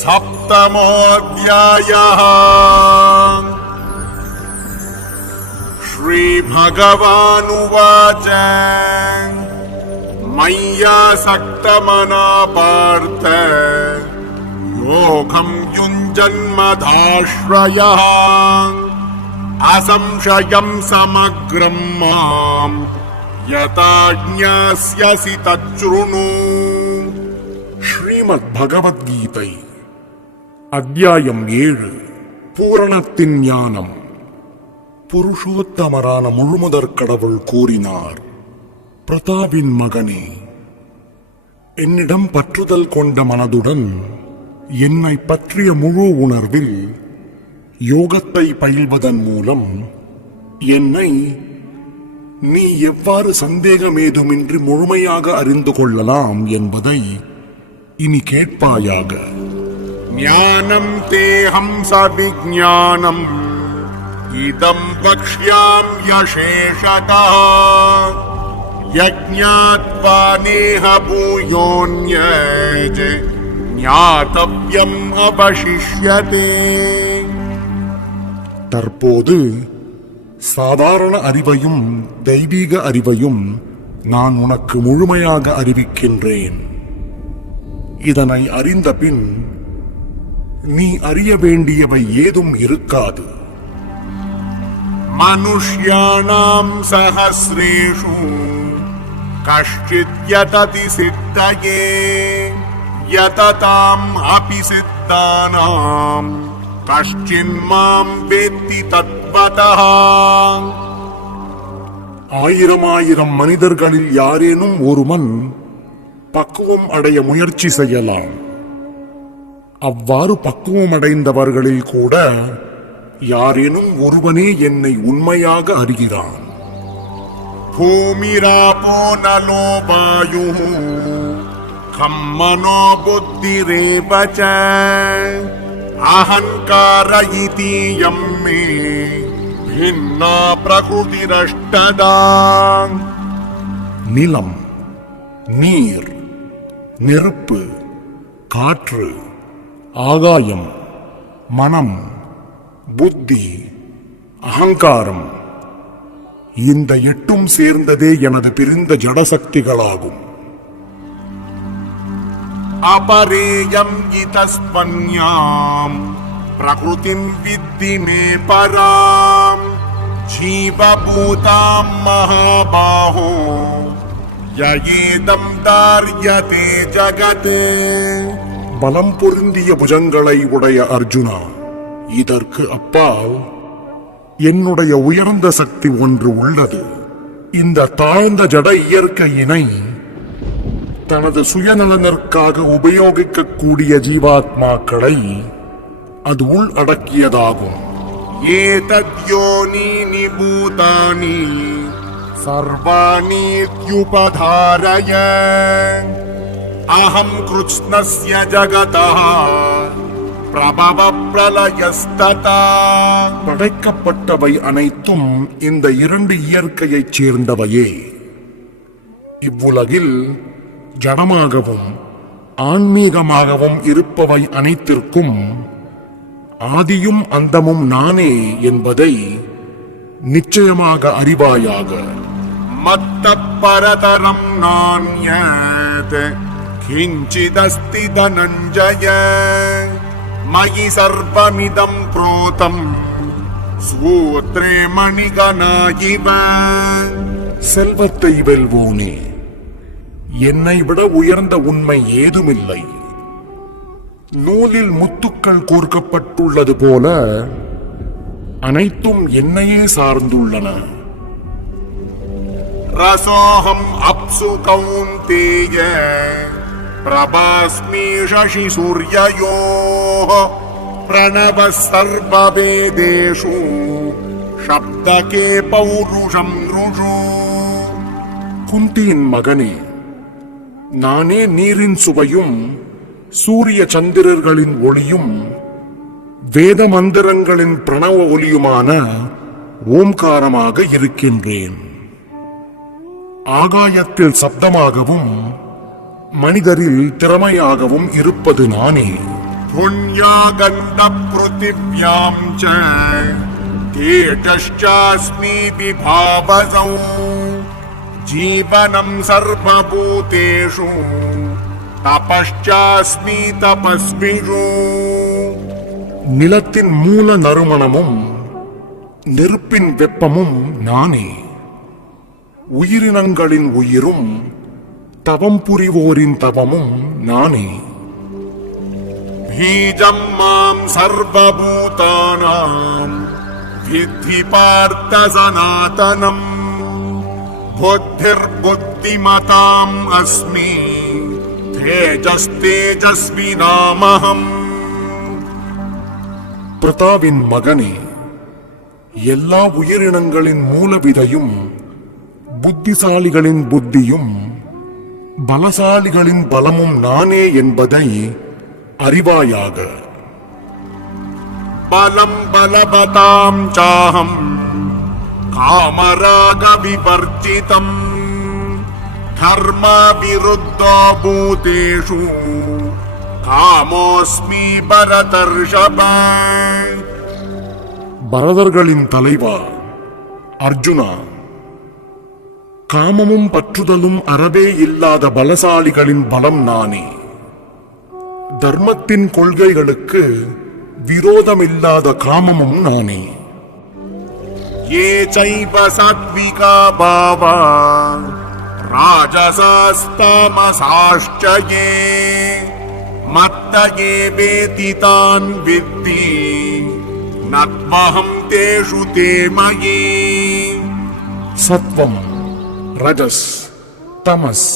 सप्तमोऽध्यायः श्रीभगवानुवाच मय्यासक्तमना पार्थ मोघम् युञ्जन्मधाश्रयः असंशयम् समग्रम् माम् यथा ज्ञास्यसि तच्छृणु श्रीमद्भगवद्गीतै அத்தியாயம் ஏழு. பூரணத்தின் ஞானம். புருஷோத்தமரான முழுமுதற் கடவுள் கூறினார் பிரதாவின் மகனே என்னிடம் பற்றுதல் கொண்ட மனதுடன் என்னை பற்றிய முழு உணர்வில் யோகத்தை பயில்வதன் மூலம் என்னை நீ எவ்வாறு சந்தேகமேதுமின்றி முழுமையாக அறிந்து கொள்ளலாம் என்பதை இனி கேட்பாயாக. ज्ञानं तेऽहं सविज्ञानम् इदं वक्ष्याम्यशेषतः यज्ञात्वा नेह भूयोऽन्यत् ज्ञातव्यम् अवशिष्यते தற்போது சாதாரண அறிவையும் தெய்வீக அறிவையும் நான் உனக்கு முழுமையாக அறிவிக்கின்றேன் இதனை அறிந்த பின் நீ அறிய வேண்டியவை ஏதும் இருக்காது. மனுஷ்யாணாம் சஹசிரேஷு கஷ்டித் யததி சித்தயே யததாம் அபி சித்தானாம் கஷ்டின் மாம் வேத்தி தத்வதா ஆயிரம் ஆயிரம் மனிதர்களில் யாரேனும் ஒருவன் பக்குவம் அடைய முயற்சி செய்யலாம். அவ்வாறு பக்குவமடைந்தவர்களில் கூட யாரேனும் ஒருவனே என்னை உண்மையாக அறிகிறான். பூமிராபோ நலோ வாயு கம்மனோ புத்திரேவச்ச அகங்கார இதீயம் பின்னா பிரகுதி பிரகிருதிரஷ்டதாங் நிலம் நீர் நெருப்பு காற்று ஆகாயம் மனம் புத்தி அகங்காரம். இந்த எட்டும் சேர்ந்ததே எனது பிரிந்த ஜடசக்திகளாகும். அபரேயம் இதஸ்வன்யாம் பிரகிருதிம் வித்தி மே பராம். ஜீவபூதாம் மகாபாஹோ யேதம் தாரியதே ஜகத். பலம் பொருந்திய புஜங்களை உடைய அர்ஜுனா. இதற்கு அப்பால் என்னுடைய உயர்ந்த சக்தி ஒன்று உள்ளது. இந்த தாழ்ந்த ஜட இயற்கையினை தனது சுயநலனிற்காக உபயோகிக்கக்கூடிய ஜீவாத்மாக்களை அது உள் அடக்கியதாகும். ஏதத்யோனி பூதானி சர்வாணித்யுபதாரய अहम् कृत्स्नस्य जगतः प्रभवप्रलयस्तथा படைக்கப்பட்டவை அனைத்தும் இந்த இரண்டு இயற்கையைச் சேர்ந்தவையே இவ்வுலகில் ஜடமாகவும் ஆன்மீகமாகவும் இருப்பவை அனைத்திற்கும் ஆதியும் அந்தமும் நானே என்பதை நிச்சயமாக அறிவாயாக मत्तः परतरम् नान्यत् किञ्चिदस्ति धनञ्जय मयि सर्वमिदम् प्रोतम् सूत्रे मणिगणा इव செல்வத்தை வெல்வோனே என்னை விட உயர்ந்த உண்மை ஏதுமில்லை நூலில் முத்துக்கள் கோர்க்கப்பட்டுள்ளது போல அனைத்தும் என்னையே சார்ந்துள்ளன रसोऽहम् अप्सु कौन्तेय प्रभास्मि शशि सूर्ययोः प्रणवः सर्ववेदेषु शब्दके पौरुषम् नृषु குந்தியின் மகனே நானே நீரின் சுவையும் சூரிய சந்திரர்களின் ஒளியும் வேத மந்திரங்களின் பிரணவ ஒலியுமான ஓம்காரமாக இருக்கின்றேன் ஆகாயத்தில் சப்தமாகவும் மனிதரில் திறமையாகவும் இருப்பது நானே. புண்யா கண்ட பிருத்திவியாம் தேஷ்சாஸ்மி விபாவசௌ ஜீவனம் சர்வபூதேஷு தபஸ்மி தபஸ்மிஷு. நிலத்தின் மூல நறுமணமும் நெருப்பின் வெப்பமும் நானே. உயிரினங்களின் உயிரும் தவம் புரிவோரின் தவமும் நானே. பீஜம் மாம் சர்வபூதானாம். வித்தி பார்த்த சனாதனம். புத்திர் புத்திமதாம் அஸ்மி. தேஜஸ் தேஜஸ்வி நாமகம் பிரதாவின் மகனே எல்லா உயிரினங்களின் மூலவிதையும் புத்திசாலிகளின் புத்தியும் பலசாலிகளின் பலமும் நானே என்பதை அறிவாயாக. பலம் பலபதாம் சாகம் காமராக விவர்ஜிதம் தர்ம விருத்தோ பூதேஷு காமோஸ்மி பரதர்ஷப. பரதர்களின் தலைவா அர்ஜுனா. காமமும் பற்றுதலும் அறவே இல்லாத பலசாலிகளின் பலம் நானே. தர்மத்தின் கொள்கைகளுக்கு விரோதமில்லாத காமமும் நானே. ஏ சைவ சாத்விகா பாவா ராஜசாஸ்தமசாஷ்டயே. மத்தயே வேதி வித்தி நத்வகம் தேஷு தேமயே. சத்வம். ரஜஸ் தமஸ்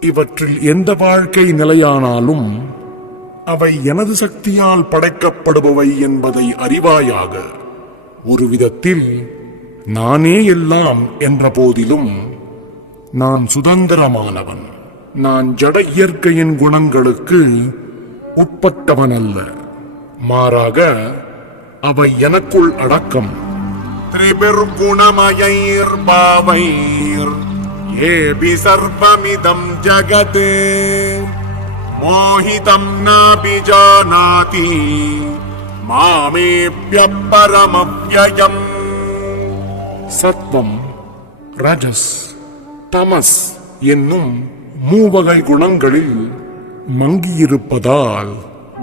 இவற்றில் எந்த வாழ்க்கை நிலையானாலும் அவை எனது சக்தியால் படைக்கப்படுபவை என்பதை அறிவாயாக. ஒரு விதத்தில் நானே எல்லாம் என்ற போதிலும் நான் சுதந்திரமானவன். நான் ஜட இயற்கையின் குணங்களுக்கு உட்பட்டவன் அல்ல மாறாக அவை எனக்குள் அடக்கம். त्रिभिर्गुणमयैर्भावैर् येऽपि सर्वमिदं जगत् मोहितं नाभिजानाति मामेभ्यः परमव्ययम् சத்வம் ரஜஸ் தமஸ் என்னும் மூவகை குணங்களில் மங்கியிருப்பதால்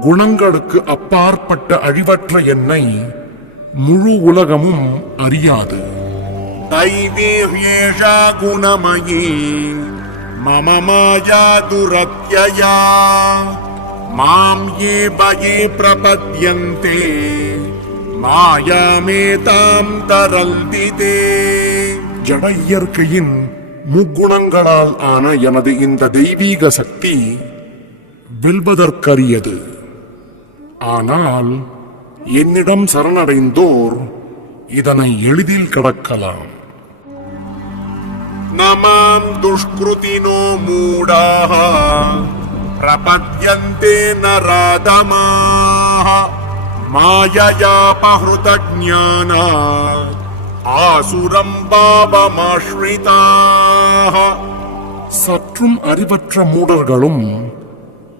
குணங்களுக்கு அப்பாற்பட்ட அழிவற்ற என்னை முழு உலகமும் அறியாது दैवी ह्येषा गुणमयी मम माया दुरत्यया मां ये भये प्रपद्यन्ते मायामेतां तरन्ति ते ஜட இயற்கையின் முக்குணங்களால் ஆன எனது இந்த தெய்வீக சக்தி வெல்வதற்கரியது ஆனால் என்னிடம் சரணடைந்தோர் இதனை எளிதில் கடக்கலாம் न मां दुष्कृतिनो मूढाः प्रपद्यन्ते नराधमाः माययापहृतज्ञाना आसुरं भावमाश्रिताः சற்றும் அறிவற்ற மூடர்களும்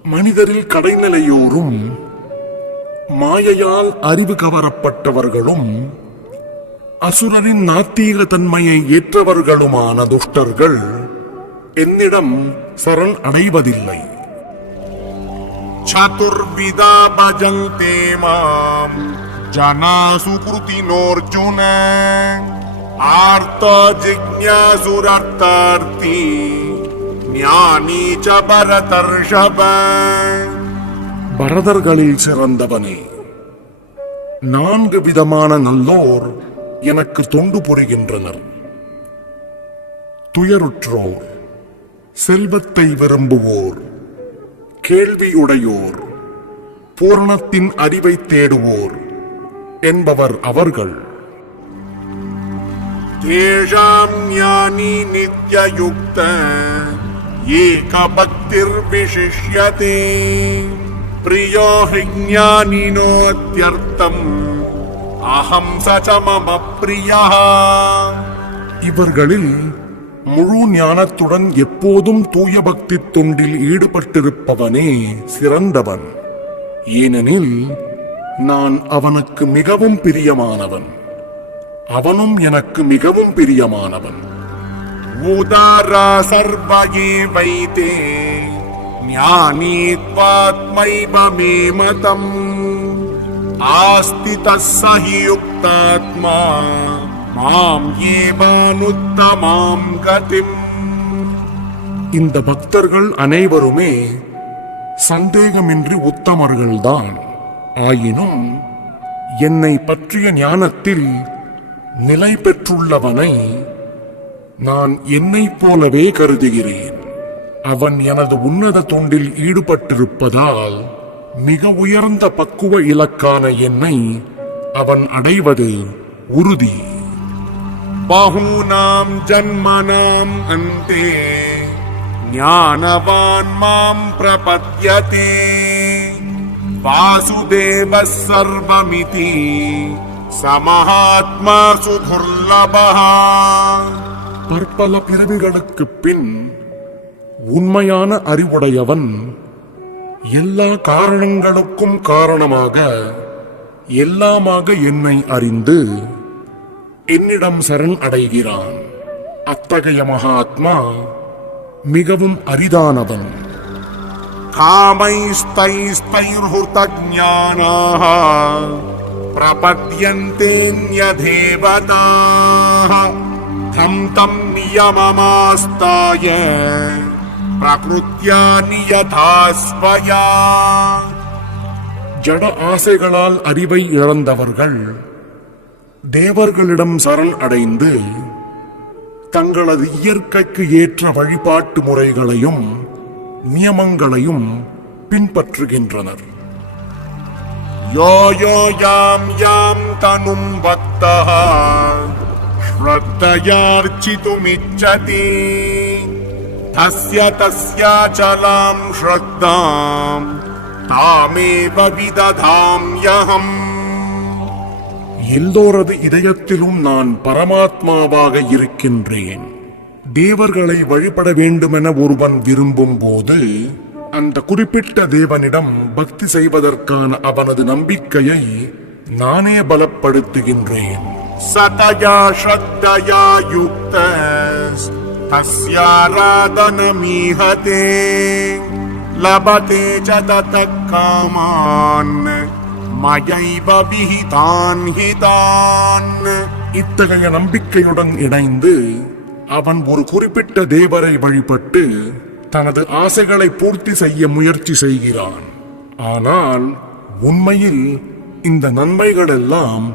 மனிதரில் கடைநிலையோரும் மாயையால் அறிவு கவரப்பட்டவர்களும் அசுரரின் நாத்தீக தன்மையை ஏற்றவர்களுமான துஷ்டர்கள் என்னிடம் சரண் அடைவதில்லை. சதுர்விதா பஜந்தே மாம் ஜனா சுகிருதினோர்ஜுன ஆர்த்த ஜிக்ஞாசுரார்த்தார்த்தி ஞானி ச பரதர்ஷப. பரதர்களில் சிறந்தவனே. நான்கு விதமான நல்லோர் எனக்கு தொண்டு புரிகின்றனர். துயருற்றோர் செல்வத்தை விரும்புவோர் கேள்வியுடையோர் பூரணத்தின் அறிவை தேடுவோர் என்பவர் அவர்கள். தேஷாம் ஞானி நித்யயுக்த ஏக பக்திர் விசிஷ்யதே. प्रियो हि ज्ञानिनोत्यर्थम् अहं स च मम प्रियः இவர்களில் முழு ஞானத்துடன் எப்போதும் தூய பக்தி தொண்டில் ஈடுபட்டிருப்பவனே சிறந்தவன் ஏனெனில் நான் அவனுக்கு மிகவும் பிரியமானவன் அவனும் எனக்கு மிகவும் பிரியமானவன் उदारा सर्व एवैते ज्ञानी त्वात्मैव मे मतम् आस्तितः स हि युक्तात्मा माम् एवानुत्तमाम् गतिम् இந்த பக்தர்கள் அனைவருமே சந்தேகமின்றி உத்தமர்கள்தான் ஆயினும் என்னை பற்றிய ஞானத்தில் நிலை பெற்றுள்ளவனை நான் என்னைப் போலவே கருதுகிறேன் அவன் எனது உன்னத தொண்டில் ஈடுபட்டிருப்பதால் மிக உயர்ந்த பக்குவ இலக்கான என்னை அவன் அடைவது உறுதி. பகூனாம் ஜன்மனாம் அந்தே ஞானவான் மாம் பிரபத்யதே. வாசுதேவ சர்வமிதி சமஹாத்மா சுதுர்லபா பற்பல பிறவிகளுக்கு பின் உண்மையான அறிவுடையவன் எல்லா காரணங்களுக்கும் காரணமாக எல்லாமாக என்னை அறிந்து என்னிடம் சரண் அடைகிறான். அத்தகைய மகாத்மா மிகவும் அரிதானவன். காமைஸ்தைஸ்தைர்ஹுதஜானாக பிரபத்யந்தேன்யதேவதாக தம் தம் நியமமாஸ்தாய பிரகிருத்தியானி யதா ஸ்வயா ஜட ஆசைகளால் அறிவை இழந்தவர்கள் தேவர்களிடம் சரண் அடைந்து தங்களது இயற்கைக்கு ஏற்ற வழிபாட்டு முறைகளையும் நியமங்களையும் பின்பற்றுகின்றனர் யோயோ யாம் யாம் தனும் பக்தா ஸ்ரத்தையார்ச்சிதுமிச்சதே तस्य तस्याचलां श्रद्धाम् तामेव विदधाम्यहम् எல்லோரது இதயத்திலும் நான் பரமாத்மாவாக இருக்கின்றேன் தேவர்களை வழிபட வேண்டுமென ஒருவன் விரும்பும் போது அந்த குறிப்பிட்ட தேவனிடம் பக்தி செய்வதற்கான அவனது நம்பிக்கையை நானே பலப்படுத்துகின்றேன் सतया श्रद्धया युक्तस्याराधनमीहते लभते च ततः कामान् मयैव विहितान् हितान् இத்தகைய நம்பிக்கையுடன் இணைந்து அவன் ஒரு குறிப்பிட்ட தேவரை வழிபட்டு தனது ஆசைகளை பூர்த்தி செய்ய முயற்சி செய்கிறான் ஆனால் உண்மையில் இந்த நன்மைகள் எல்லாம்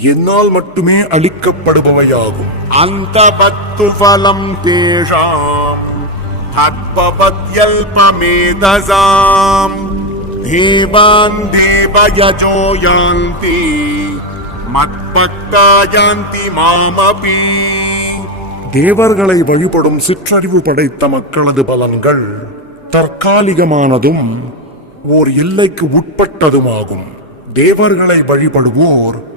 என்னால் மட்டுமே அளிக்கப்படுபவையாகும் அந்த பத்து பலம் தேஷாம் அற்பபத்யல்பமேதசாம் தேவான் யாந்தி மத்பக்தா யாந்தி மாமபி. தேவர்களை வழிபடும் சிற்றறிவு படைத்த மக்களது பலன்கள் தற்காலிகமானதும் ஓர் எல்லைக்கு உட்பட்டதுமாகும். தேவர்களை வழிபடுவோர்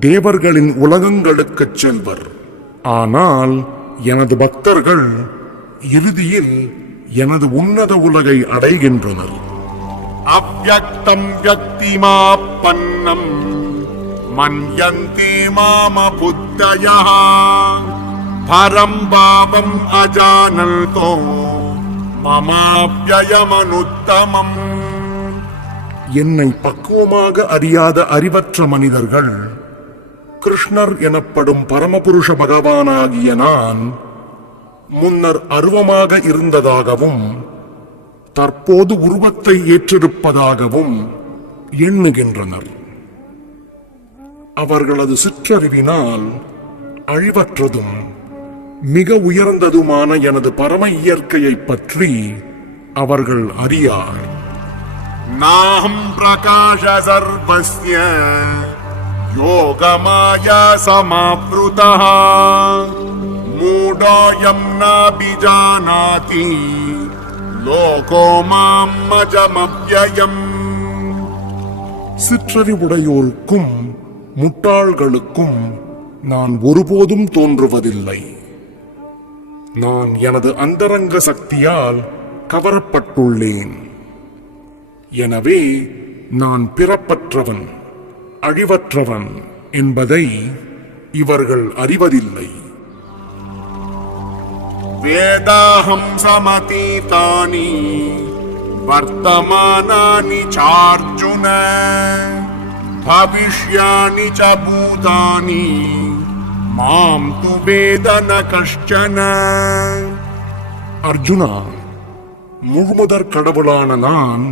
தேவர்களின் உலகங்களுக்குச் செல்வர். ஆனால் எனது பக்தர்கள் இறுதியில் எனது உன்னத உலகை அடைகின்றனர். அவ்வக்தம் வியக்திமாப்பன்னம் மன்யந்தி மாம புத்தயா பரம் பாவம் அஜானல்தோ மமாப்யமனுத்தமம் என்னை பக்குவமாக அறியாத அறிவற்ற மனிதர்கள் கிருஷ்ணர் எனப்படும் பரமபுருஷ பகவானாகிய நான் முன்னர் அருவமாக இருந்ததாகவும் தற்போது உருவத்தை ஏற்றிருப்பதாகவும் எண்ணுகின்றனர். அவர்களது சிற்றறிவினால் அழிவற்றதும் மிக உயர்ந்ததுமான எனது பரம இயற்கையைப் பற்றி அவர்கள் அறியார். நாகம் பிரகாஷ சர்வசிய योगमाया समावृतः मूढोऽयम् नाभिजानाति लोको माम् मजमव्ययम् சிற்றறிவுடையோருக்கும் முட்டாள்களுக்கும் நான் ஒருபோதும் தோன்றுவதில்லை நான் எனது அந்தரங்க சக்தியால் கவரப்பட்டுள்ளேன் எனவே நான் பிறப்பற்றவன் அழிவற்றவன் என்பதை இவர்கள் அறிவதில்லை. வேதாஹம் சமதீதானி வர்த்தமானானி சார்ஜுன பவிஷ்யாணி ச பூதானி மாம் து வேதன கஷ்டன. அர்ஜுனா முழுமுதற் கடவுளான நான்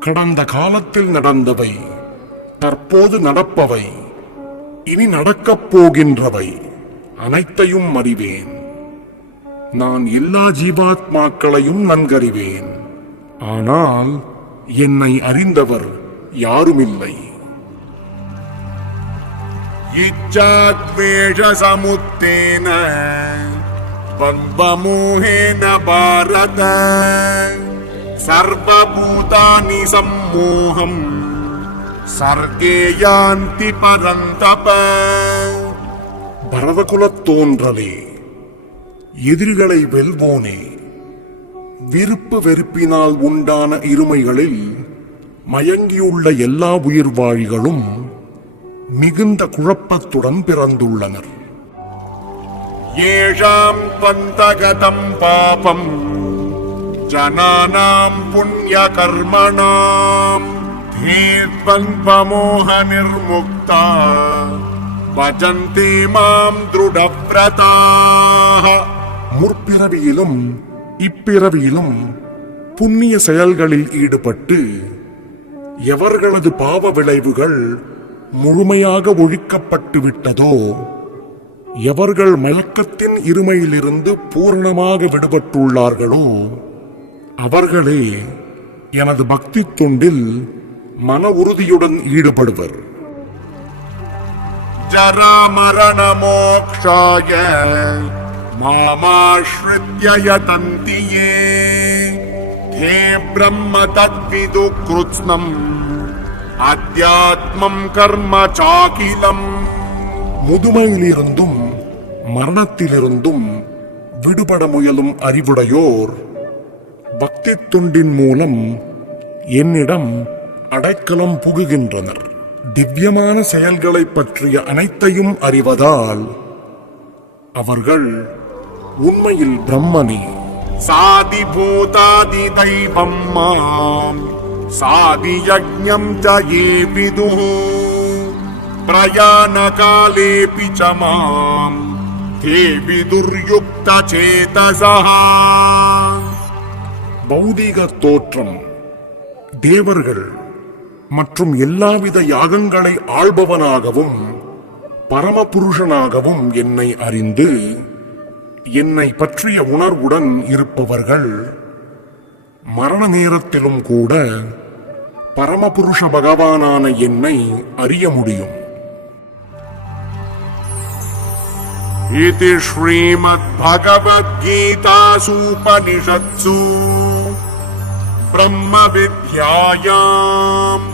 கடந்த காலத்தில் நடந்தவை தற்போது நடப்பவை. இனி நடக்கப் போகின்றவை. அனைத்தையும் அறிவேன். நான் எல்லா ஜீவாத்மாக்களையும் நன்கறிவேன். ஆனால் என்னை அறிந்தவர் யாருமில்லை. இச்சாத்வேஷமுத்தேன பத்வமோகேன பாரத. சர்வபூதானி சம்மோகம் சர்கே யாந்தி பரந்தப. பரதகுலத் தோன்றலே எதிரிகளை வெல்வோனே. விருப்பு வெறுப்பினால் உண்டான இருமைகளில் மயங்கியுள்ள எல்லா உயிர்வாழிகளும் மிகுந்த குழப்பத்துடன் பிறந்துள்ளனர். ஏழாம் பந்தகதம் பாபம் ஜனானாம் புண்ணிய கர்மணாம் द्वन्द्वमोहनिर्मुक्ता भजन्ते माम् दृढव्रताः முற்பிறவியிலும் இப்பிறவியிலும் புண்ணிய செயல்களில் ஈடுபட்டு எவர்களது பாவ விளைவுகள் முழுமையாக ஒழிக்கப்பட்டு விட்டதோ எவர்கள் மயக்கத்தின் இருமையிலிருந்து பூரணமாக விடுபட்டுள்ளார்களோ அவர்களே எனது பக்தி தொண்டில் மன உறுதியுடன் ஈடுபடுவர் ஜராமரணமோக்ஷாய மாமாஸ்ருத்ய தந்தியே. ஹே பிரம்ம தத்விது கிருத்னம் அத்தியாத்மம் கர்ம சாகிலம். முதுமையிலிருந்தும் மரணத்திலிருந்தும் விடுபட முயலும் அறிவுடையோர். பக்தி துண்டின் மூலம் என்னிடம் அடைக்கலம் புகுகின்றனர். திவ்யமான செயல்களை பற்றிய அனைத்தையும் அறிவதால் அவர்கள் உண்மையில் பிரம்மனே. சாதி பூதாதி தெய்வம் மாம். சாதி யஜ்ஞம் ஜயே விது பிரயாண காலேபி ச மாம். தேவி துர்யுக்த சேதசா பௌதிக தோற்றம். தேவர்கள் மற்றும் எல்லாவித யாகங்களை ஆள்பவனாகவும் பரமபுருஷனாகவும் என்னை அறிந்து என்னை பற்றிய உணர்வுடன் இருப்பவர்கள். மரண நேரத்திலும் கூட பரமபுருஷ பகவானான என்னை அறிய முடியும். இது ஸ்ரீமத் பகவத்கீதாசூபனிஷத்சு பிரம்ம வித்யாயாம்.